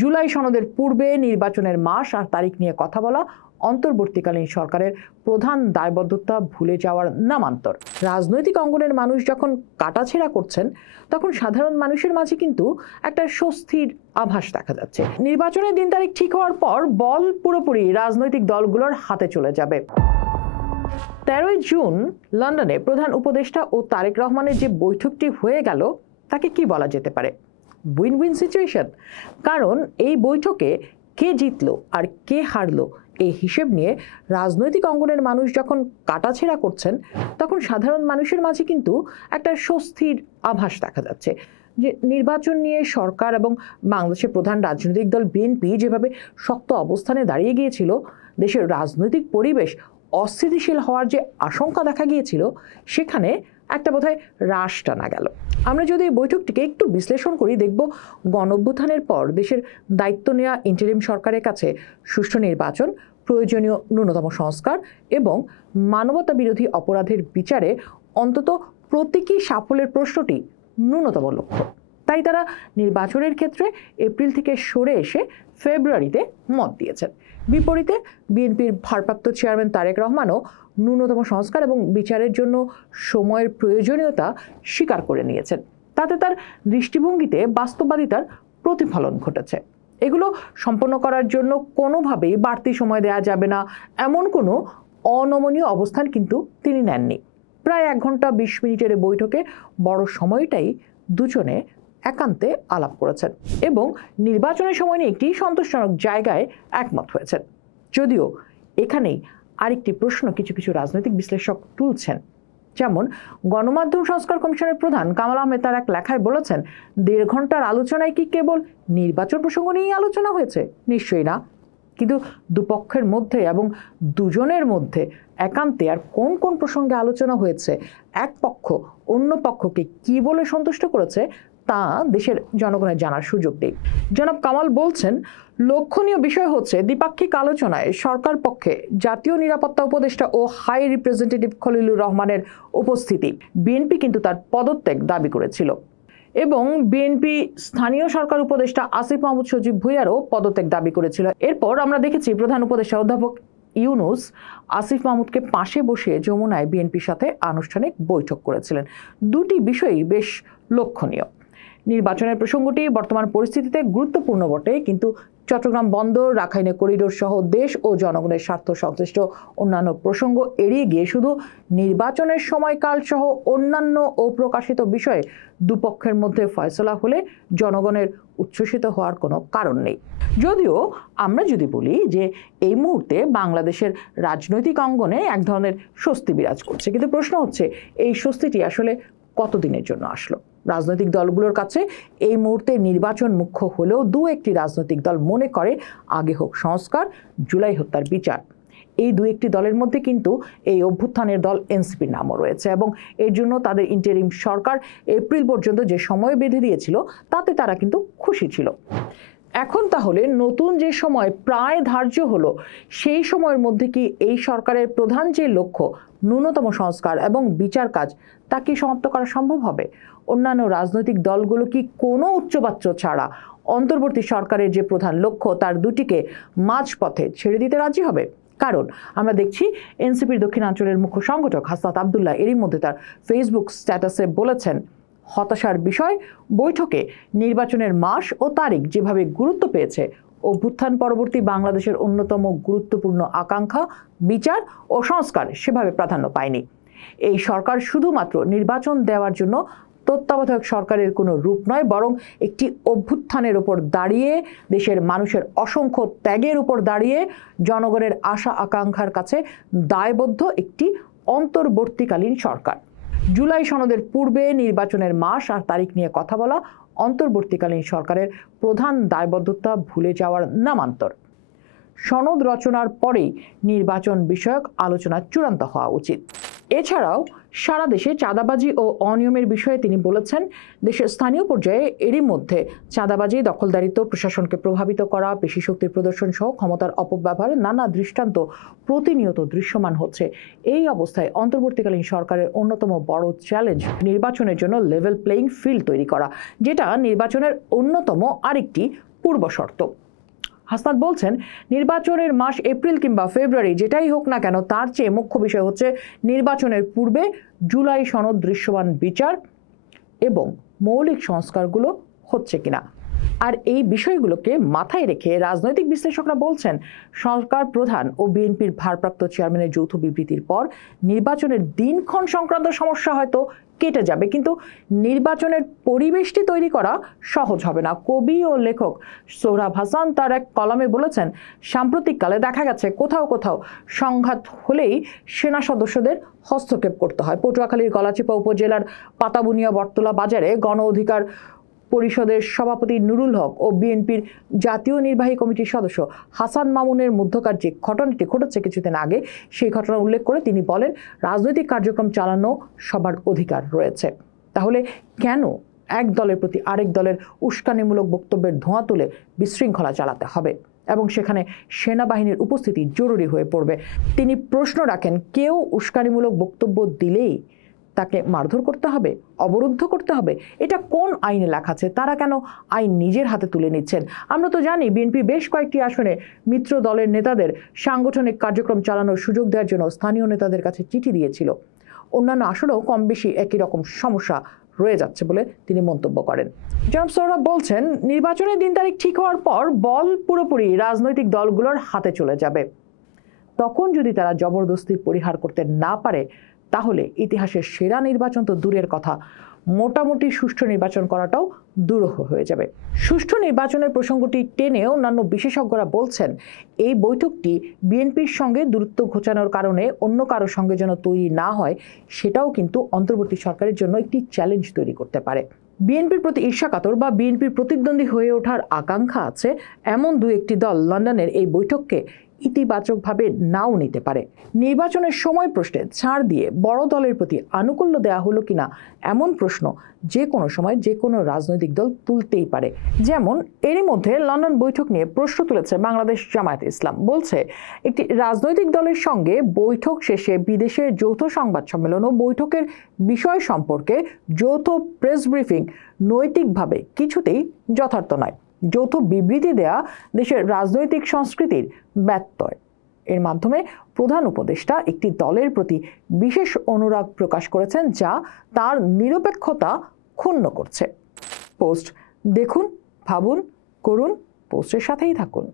জুলাই সনদের পূর্বে নির্বাচনের মাস আর তারিখ নিয়ে কথা বলা অন্তর্বর্তীকালীন সরকারের প্রধান দায়বদ্ধতা ভুলে যাওয়ার নামান্তর। রাজনৈতিক অঙ্গনের মানুষ যখন কাটাছেঁড়া করছেন, তখন সাধারণ মানুষের মাঝে কিন্তু একটা স্বস্তির আভাস দেখা যাচ্ছে। নির্বাচনের দিন তারিখ ঠিক হওয়ার পর বল পুরোপুরি রাজনৈতিক দলগুলোর হাতে চলে যাবে। 13ই জুন লন্ডনে প্রধান উপদেষ্টা ও তারেক রহমানের যে বৈঠকটি হয়ে গেল, তাকে কি বলা যেতে পারে? Win win situation. কারণ এই বৈঠকে কে জিতলো আর কে হারলো এই হিসেব নিয়ে রাজনৈতিক অঙ্গনের মানুষ যখন কাটাছেঁড়া করছেন, তখন সাধারণ মানুষের মাঝে কিন্তু একটা স্বস্তির আভাস দেখা যাচ্ছে যে নির্বাচন নিয়ে সরকার এবং বাংলাদেশের প্রধান রাজনৈতিক দল বিএনপি যেভাবে শক্ত অবস্থানে দাঁড়িয়ে গিয়েছিল, দেশের রাজনৈতিক পরিবেশ অস্থিতিশীল হওয়ার যে আশঙ্কা দেখা গিয়েছিল, সেখানে একটা বোধহয় হ্রাস টানা গেল। আমরা যদি এই বৈঠকটিকে একটু বিশ্লেষণ করি, দেখব গণঅভ্যুত্থানের পর দেশের দায়িত্ব নেওয়া ইন্টারিম সরকারের কাছে সুষ্ঠু নির্বাচন, প্রয়োজনীয় ন্যূনতম সংস্কার এবং মানবতা বিরোধী অপরাধের বিচারে অন্তত প্রতীকী সাফল্যের প্রশ্নটি ন্যূনতম লক্ষ্য। তাই তারা নির্বাচনের ক্ষেত্রে এপ্রিল থেকে সরে এসে ফেব্রুয়ারিতে মত দিয়েছেন। বিপরীতে বিএনপির ভারপ্রাপ্ত চেয়ারম্যান তারেক রহমানও ন্যূনতম সংস্কার এবং বিচারের জন্য সময়ের প্রয়োজনীয়তা স্বীকার করে নিয়েছেন। তাতে তার দৃষ্টিভঙ্গিতে বাস্তববাদিতার প্রতিফলন ঘটেছে। এগুলো সম্পন্ন করার জন্য কোনোভাবেই বাড়তি সময় দেওয়া যাবে না, এমন কোনো অনমনীয় অবস্থান কিন্তু তিনি নেননি। প্রায় 1 ঘন্টা 20 মিনিটের বৈঠকে বড় সময়টাই দুজনে একান্তে আলাপ করেছেন এবং নির্বাচনের সময় নিয়ে একটি সন্তোষজনক জায়গায় একমত হয়েছেন। যদিও এখানেই আরেকটি প্রশ্ন কিছু কিছু রাজনৈতিক বিশ্লেষক তুলছেন। যেমন গণমাধ্যম সংস্কার কমিশনের প্রধান কামাল আহমেদ তার এক লেখায় বলেছেন, 1.5 ঘন্টার আলোচনায় কি কেবল নির্বাচন প্রসঙ্গ নিয়েই আলোচনা হয়েছে? নিশ্চয়ই না। কিন্তু দুপক্ষের মধ্যে এবং দুজনের মধ্যে একান্তে আর কোন কোন প্রসঙ্গে আলোচনা হয়েছে, এক পক্ষ অন্য পক্ষকে কি বলে সন্তুষ্ট করেছে, তা দেশের জনগণের জানার সুযোগ নেই। জনাব কামাল বলছেন, লক্ষণীয় বিষয় হচ্ছে দ্বিপাক্ষিক আলোচনায় সরকার পক্ষে জাতীয় নিরাপত্তা উপদেষ্টা ও হাই রিপ্রেজেন্টেটিভ খলিলুর রহমানের উপস্থিতি। বিএনপি কিন্তু তার পদত্যাগ দাবি করেছিল এবং বিএনপি স্থানীয় সরকার উপদেষ্টা আসিফ মাহমুদ সজীব ভুঁইয়ারও পদত্যাগ দাবি করেছিল। এরপর আমরা দেখেছি প্রধান উপদেষ্টা অধ্যাপক ইউনূস আসিফ মাহমুদকে পাশে বসিয়ে যমুনায় বিএনপির সাথে আনুষ্ঠানিক বৈঠক করেছিলেন। দুটি বিষয়ই বেশ লক্ষণীয়। নির্বাচনের প্রসঙ্গটি বর্তমান পরিস্থিতিতে গুরুত্বপূর্ণ বটে, কিন্তু চট্টগ্রাম বন্দর, রাখাইনে করিডোর সহ দেশ ও জনগণের স্বার্থ সংশ্লিষ্ট অন্যান্য প্রসঙ্গ এড়িয়ে গিয়ে শুধু নির্বাচনের সময়কাল সহ অন্যান্য অপ্রকাশিত বিষয়ে দুপক্ষের মধ্যে ফয়সলা হলে জনগণের উচ্ছ্বসিত হওয়ার কোনো কারণ নেই। যদিও আমরা যদি বলি যে এই মুহূর্তে বাংলাদেশের রাজনৈতিক অঙ্গনে এক ধরনের স্বস্তি বিরাজ করছে, কিন্তু প্রশ্ন হচ্ছে এই স্বস্তিটি আসলে কতদিনের জন্য আসলো? রাজনৈতিক দলগুলোর কাছে এই মুহূর্তে নির্বাচন মুখ্য হলেও একটি রাজনৈতিক দল মনে করে আগে হোক সংস্কার, জুলাই হত্যার বিচার। এই একটি দলের মধ্যে কিন্তু এই অভ্যুত্থানের দল এনসিপির নামও রয়েছে এবং এর জন্য তাদের ইন্টারিম সরকার এপ্রিল পর্যন্ত যে সময় বেঁধে দিয়েছিল, তাতে তারা কিন্তু খুশি ছিল। এখন তাহলে নতুন যে সময় প্রায় ধার্য হলো, সেই সময়ের মধ্যে কি এই সরকারের প্রধান যে লক্ষ্য ন্যূনতম সংস্কার এবং বিচার কাজ, তা কি সমাপ্ত করা সম্ভব হবে? অন্যান্য রাজনৈতিক দলগুলো কি কোনো উচ্চবাচ্য ছাড়া অন্তর্বর্তী সরকারের যে প্রধান লক্ষ্য তার দুটিকে মাঝপথে ছেড়ে দিতে রাজি হবে? কারণ আমরা দেখছি এনসিপির দক্ষিণাঞ্চলের মুখ্য সংগঠক হাসনাত আবদুল্লাহ এরই মধ্যে তার ফেসবুক স্ট্যাটাসে বলেছেন, হতাশার বিষয় বৈঠকে নির্বাচনের মাস ও তারিখ যেভাবে গুরুত্ব পেয়েছে, অভ্যুত্থান পরবর্তী বাংলাদেশের অন্যতম গুরুত্বপূর্ণ আকাঙ্ক্ষা বিচার ও সংস্কার সেভাবে প্রাধান্য পায়নি। এই সরকার শুধুমাত্র নির্বাচন দেওয়ার জন্য তত্ত্বাবধায়ক সরকারের কোনো রূপ নয়, বরং একটি অভ্যুত্থানের উপর দাঁড়িয়ে, দেশের মানুষের অসংখ্য ত্যাগের উপর দাঁড়িয়ে, জনগণের আশা আকাঙ্ক্ষার কাছে দায়বদ্ধ একটি অন্তর্বর্তীকালীন সরকার। জুলাই সনদের পূর্বে নির্বাচনের মাস আর তারিখ নিয়ে কথা বলা অন্তর্বর্তীকালীন সরকারের প্রধান দায়বদ্ধতা ভুলে যাওয়ার নামান্তর। সনদ রচনার পরেই নির্বাচন বিষয়ক আলোচনা চূড়ান্ত হওয়া উচিত। এছাড়াও সারা দেশে চাঁদাবাজি ও অনিয়মের বিষয়ে তিনি বলেছেন, দেশের স্থানীয় পর্যায়ে এরই মধ্যে চাঁদাবাজি, দখলদারিত্ব, প্রশাসনকে প্রভাবিত করা, পেশি শক্তির প্রদর্শন সহ ক্ষমতার অপব্যবহারের নানা দৃষ্টান্ত প্রতিনিয়ত দৃশ্যমান হচ্ছে। এই অবস্থায় অন্তর্বর্তীকালীন সরকারের অন্যতম বড় চ্যালেঞ্জ নির্বাচনের জন্য লেভেল প্লেইং ফিল্ড তৈরি করা, যেটা নির্বাচনের অন্যতম আরেকটি পূর্বশর্ত। হাসনাত বলছেন, নির্বাচনের মাস এপ্রিল কিংবা ফেব্রুয়ারি যেটাই হোক না কেন, তার চেয়ে মুখ্য বিষয় হচ্ছে নির্বাচনের পূর্বে জুলাই সনদ দৃশ্যমান বিচার এবং মৌলিক সংস্কারগুলো হচ্ছে কিনা। আর এই বিষয়গুলোকে মাথায় রেখে রাজনৈতিক বিশ্লেষকরা বলছেন, সরকার প্রধান ও বিএনপির ভারপ্রাপ্ত চেয়ারম্যানের যৌথ বিবৃতির পর নির্বাচনের দিনক্ষণ সংক্রান্ত সমস্যা হয়তো কেটে যাবে, কিন্তু নির্বাচনের পরিবেশটি তৈরি করা সহজ হবে না। কবি ও লেখক সোহরাব হাসান তার এক কলামে বলেছেন, সাম্প্রতিককালে দেখা গেছে কোথাও কোথাও সংঘাত হলেই সেনা সদস্যদের হস্তক্ষেপ করতে হয়। পটুয়াখালীর গলাচিপা উপজেলার পাতাবুনিয়া বটতলা বাজারে গণ অধিকার পরিষদের সভাপতি নুরুল হক ও বিএনপির জাতীয় নির্বাহী কমিটির সদস্য হাসান মামুনের মধ্যকার যে ঘটনাটি ঘটেছে কিছুদিন আগে, সেই ঘটনা উল্লেখ করে তিনি বলেন, রাজনৈতিক কার্যক্রম চালানো সবার অধিকার রয়েছে। তাহলে কেন এক দলের প্রতি আরেক দলের উস্কানিমূলক বক্তব্যের ধোঁয়া তুলে বিশৃঙ্খলা চালাতে হবে এবং সেখানে সেনাবাহিনীর উপস্থিতি জরুরি হয়ে পড়বে? তিনি প্রশ্ন রাখেন, কেউ উস্কানিমূলক বক্তব্য দিলেই তাকে মারধর করতে হবে, অবরুদ্ধ করতে হবে? এটা কোন আইনে লেখা আছে? তারা কেন আইন নিজের হাতে তুলে নিচ্ছেন? আমরা তো জানি বিএনপি বেশ কয়েকটি আসনে মিত্র দলের নেতাদের সাংগঠনিক কার্যক্রম চালানোর সুযোগ দেওয়ার জন্য স্থানীয় নেতাদের কাছে চিঠি দিয়েছিল। অন্যান্য আসনেও কম বেশি একই রকম সমস্যা রয়ে যাচ্ছে বলে তিনি মন্তব্য করেন। জনাব সোহরাব বলছেন, নির্বাচনের দিন তারিখ ঠিক হওয়ার পর বল পুরোপুরি রাজনৈতিক দলগুলোর হাতে চলে যাবে। তখন যদি তারা জবরদস্তি পরিহার করতে না পারে, তাহলে ইতিহাসের সেরা নির্বাচন তো দূরের কথা, মোটামুটি সুষ্ঠু নির্বাচন করাটাও দুরূহ হয়ে যাবে। সুষ্ঠু নির্বাচনের প্রসঙ্গটি টেনে অন্যান্য বিশেষজ্ঞরা বলছেন, এই বৈঠকটি বিএনপির সঙ্গে দূরত্ব ঘোচানোর কারণে অন্য কারো সঙ্গে যেন তৈরি না হয়, সেটাও কিন্তু অন্তর্বর্তী সরকারের জন্য একটি চ্যালেঞ্জ তৈরি করতে পারে। বিএনপির প্রতি ঈর্ষাকাতর বা বিএনপির প্রতিদ্বন্দ্বী হয়ে ওঠার আকাঙ্ক্ষা আছে এমন দু একটি দল লন্ডনের এই বৈঠককে ইতিবাচকভাবে নাও নিতে পারে। নির্বাচনের সময় প্রশ্নে ছাড় দিয়ে বড় দলের প্রতি আনুকূল্য দেওয়া হলো কিনা, এমন প্রশ্ন যে কোনো সময় যে কোনো রাজনৈতিক দল তুলতেই পারে। যেমন এরই মধ্যে লন্ডন বৈঠক নিয়ে প্রশ্ন তুলেছে বাংলাদেশ জামায়াতে ইসলাম। বলছে, একটি রাজনৈতিক দলের সঙ্গে বৈঠক শেষে বিদেশের যৌথ সংবাদ সম্মেলন ও বৈঠকের বিষয় সম্পর্কে যৌথ প্রেস ব্রিফিং নৈতিকভাবে কিছুতেই যথার্থ নয়। যৌথ বিবৃতি দেয়া দেশের রাজনৈতিক সংস্কৃতির ব্যত্যয়। এর মাধ্যমে প্রধান উপদেষ্টা একটি দলের প্রতি বিশেষ অনুরাগ প্রকাশ করেছেন, যা তার নিরপেক্ষতা ক্ষুণ্ণ করছে। পোস্ট দেখুন, ভাবুন, করুন, পোস্টের সাথেই থাকুন।